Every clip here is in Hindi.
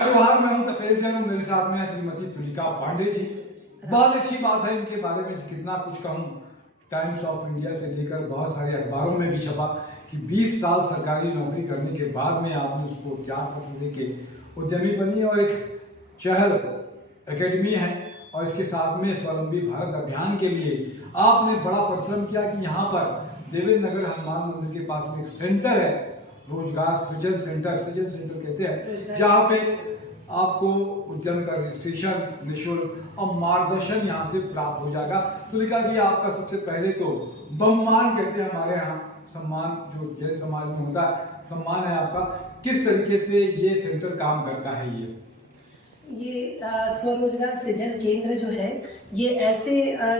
व्यवहार में हूँ तपेश जैन, मेरे साथ में है श्रीमती तुलिका पांडे जी। बहुत अच्छी बात है, इनके बारे में कितना कुछ कहूँ। टाइम्स ऑफ इंडिया से लेकर बहुत सारे अखबारों में भी छपा कि 20 साल सरकारी नौकरी करने के बाद में आपने उसको ज्ञान पत्र देके उद्यमी बनी और एक चहल एकेडमी है और इसके साथ में स्वावलंबी भारत अभियान के लिए आपने बड़ा परिश्रम किया कि यहाँ पर देवेंद्र नगर हनुमान मंदिर के पास में एक सेंटर है, रोजगार सृजन सेंटर कहते हैं, जहाँ पे आपको उद्यम का रजिस्ट्रेशन निःशुल्क और मार्गदर्शन यहाँ से प्राप्त हो जाएगा। तुलिका जी, आपका सबसे पहले तो बहुमान कहते हैं हमारे यहाँ, सम्मान जो जैन समाज में होता है, सम्मान है आपका। किस तरीके से ये सेंटर काम करता है? ये स्वरोजगार सृजन केंद्र जो है, ये ऐसे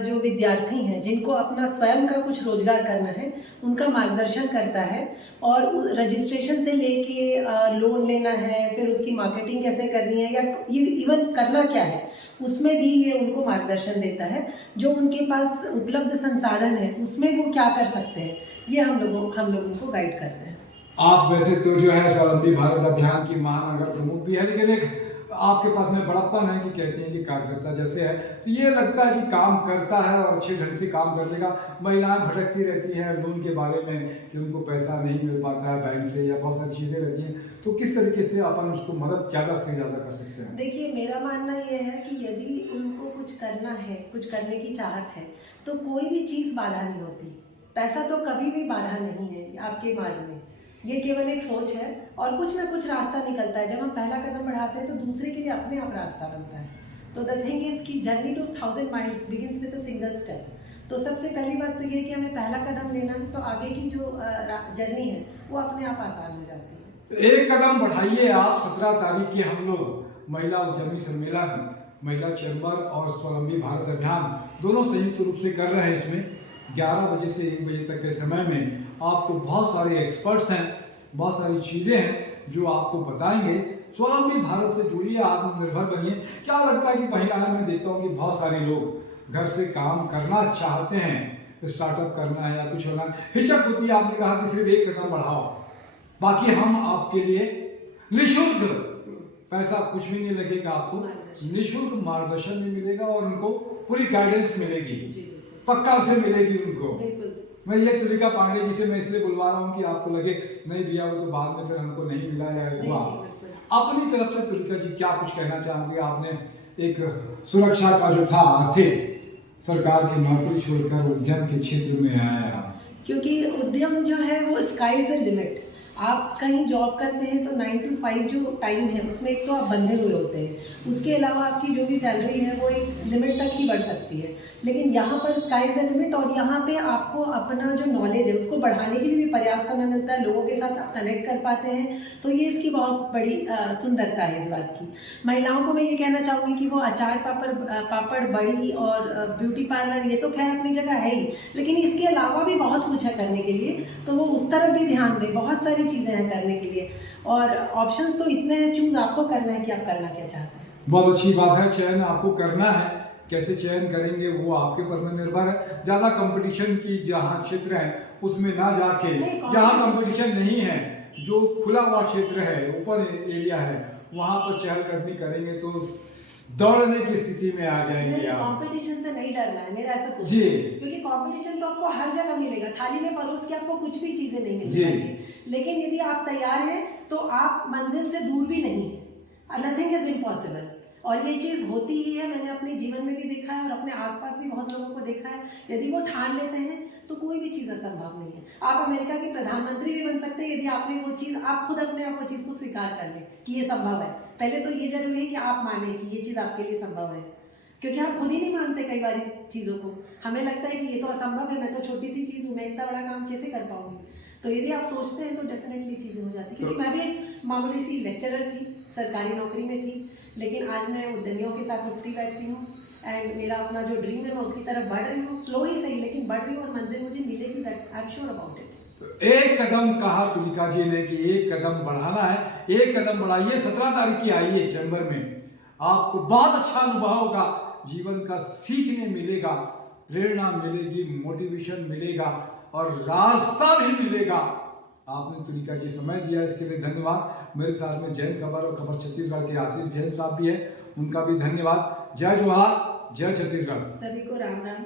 जो विद्यार्थी हैं जिनको अपना स्वयं का कुछ रोजगार करना है, उनका मार्गदर्शन करता है। और रजिस्ट्रेशन से लेके लोन लेना है, फिर उसकी मार्केटिंग कैसे करनी है या इवन करना क्या है, उसमें भी ये उनको मार्गदर्शन देता है। जो उनके पास उपलब्ध संसाधन है उसमें वो क्या कर सकते हैं, ये हम लोग उनको गाइड करते हैं। आप वैसे तो जो है स्वावलंबी भारत अभियान की महानगर प्रमुख भी है, लेकिन एक आपके पास में बड़प्पन है कि कहते हैं कि कार्यकर्ता जैसे है, तो ये लगता है कि काम करता है और अच्छे ढंग से काम कर लेगा। महिलाएं भटकती रहती हैं लोन के बारे में कि उनको पैसा नहीं मिल पाता है बैंक से या बहुत सारी चीज़ें रहती हैं, तो किस तरीके से अपन उसको मदद ज़्यादा से ज़्यादा कर सकते हैं? देखिए, मेरा मानना ये है कि यदि उनको कुछ करना है, कुछ करने की चाहत है, तो कोई भी चीज़ बाधा नहीं होती। पैसा तो कभी भी बाधा नहीं है आपके मार्ग में, ये केवल एक सोच है और कुछ ना कुछ रास्ता निकलता है। जब हम पहला कदम बढ़ाते हैं तो दूसरे के लिए अपने आप रास्ता बनता है। तो द थिंग इज कि journey to 1000 miles begins with a single step. तो सबसे पहली बात तो ये कि हमें पहला कदम लेना है, तो आगे की जो जर्नी है वो अपने आप आसान हो जाती है। एक कदम बढ़ाइए आप। 17 तारीख के हम लोग महिला उद्यमी सम्मेलन, महिला चैम्बर और स्वावलंबी भारत अभियान दोनों संयुक्त रूप से कर रहे हैं। इसमें 11 बजे से 1 बजे तक के समय में आपको बहुत सारे एक्सपर्ट्स हैं, बहुत सारी चीजें हैं जो आपको बताएंगे। स्वावलंबी भारत से जुड़िए, आत्मनिर्भर बनिए। क्या लगता है कि महिलाएं, मैं देखता हूँ कि बहुत सारे लोग घर से काम करना चाहते हैं, स्टार्टअप करना है या कुछ होना, हिचक होती है। आपने कहा कि सिर्फ एक कदम बढ़ाओ, बाकी हम आपके लिए निःशुल्क, पैसा कुछ भी नहीं लगेगा आपको, निःशुल्क मार्गदर्शन भी मिलेगा और उनको पूरी गाइडेंस मिलेगी, पक्का से मिलेगी उनको। मैं ये तुलिका पांडे जी से मैं इसलिए बुलवा रहा हूँ कि आपको लगे नहीं भैया वो तो बाद में फिर हमको नहीं मिला या हुआ। अपनी तरफ से तुलिका जी क्या कुछ कहना चाहोगे? आपने एक सुरक्षा का जो था आर्थिक, सरकार की नौकरी छोड़कर उद्यम के क्षेत्र में आए आप, क्योंकि उद्यम जो है वो स्काई इज द लिमिट। आप कहीं जॉब करते हैं तो 9 to 5 जो टाइम है उसमें एक तो आप बंधे हुए होते हैं, उसके अलावा आपकी जो भी सैलरी है वो एक लिमिट तक ही बढ़ सकती है। लेकिन यहाँ पर स्काई इज द लिमिट और यहाँ पे आपको अपना जो नॉलेज है उसको बढ़ाने के लिए भी पर्याप्त समय मिलता है, लोगों के साथ आप कनेक्ट कर पाते हैं। तो ये इसकी बहुत बड़ी सुंदरता है इस बात की। महिलाओं को मैं ये कहना चाहूँगी कि वो अचार पापड़ बड़ी और ब्यूटी पार्लर, ये तो खैर अपनी जगह है ही, लेकिन इसके अलावा भी बहुत कुछ है करने के लिए, तो वो उस तरफ भी ध्यान दें। बहुत सारी चीजें हैं करने के लिए और ऑप्शंस तो इतने हैं, चूज आपको करना है कि आप करना क्या चाहते हैं। बहुत अच्छी बात है, चयन आपको करना है, कैसे चयन करेंगे वो आपके पर में निर्भर है। ज्यादा कंपटीशन की जहाँ क्षेत्र है उसमें ना जाके, जहाँ कंपटीशन नहीं है, जो खुला हुआ क्षेत्र है, ओपन एरिया है, वहां पर चहलकदमी करेंगे तो दौड़ने की स्थिति में आ जाएंगे। कंपटीशन से नहीं डरना है, मेरा ऐसा सोच जी, क्योंकि कंपटीशन तो आपको हर जगह मिलेगा, थाली में परोस के आपको कुछ भी चीजें नहीं मिलेगी। लेकिन यदि आप तैयार हैं तो आप मंजिल से दूर भी नहीं है। नथिंग इज इम्पॉसिबल और ये चीज होती ही है। मैंने अपने जीवन में भी देखा है और अपने आसपास भी बहुत लोगों को देखा है। यदि वो ठान लेते हैं तो कोई भी चीज असंभव नहीं है। आप अमेरिका के प्रधानमंत्री भी बन सकते हैं यदि आपने वो चीज, आप खुद अपने आप वो चीज को स्वीकार कर लें कि ये संभव है। पहले तो ये जरूरी है कि आप माने कि ये चीज आपके लिए संभव है, क्योंकि हम खुद ही नहीं मानते कई बार चीजों को। हमें लगता है कि ये तो असंभव है, मैं तो छोटी सी चीज हूँ, मैं इतना बड़ा काम कैसे कर पाऊंगी। तो यदि आप सोचते हैं तो डेफिनेटली चीजें हो जाती है। क्योंकि मैं भी एक मामूली सी लेक्चरर थी, सरकारी नौकरी में थी, लेकिन आज मैं उद्यमियों के साथ उठती बैठती हूँ एंड मेरा अपना जो ड्रीम है मैं उसकी तरफ बढ़ रही हूँ। स्लो ही सही, लेकिन बढ़ रही हूँ और मंजिल मुझे मिलेगी, that I am sure about it. एक कदम कहा तुलिका जी ने कि एक कदम बढ़ाना है, एक कदम बढ़ाइए। 17 तारीख की आइए चैम्बर में, आपको बहुत अच्छा अनुभव होगा, जीवन का सीखने मिलेगा, प्रेरणा मिलेगी, मोटिवेशन मिलेगा और रास्ता भी मिलेगा आपने तुलिका जी समय दिया, इसके लिए धन्यवाद। मेरे साथ में जैन खबर और खबर छत्तीसगढ़ के आशीष जैन साहब भी है, उनका भी धन्यवाद। जय जोहार, जय छत्तीसगढ़। सभी को राम राम।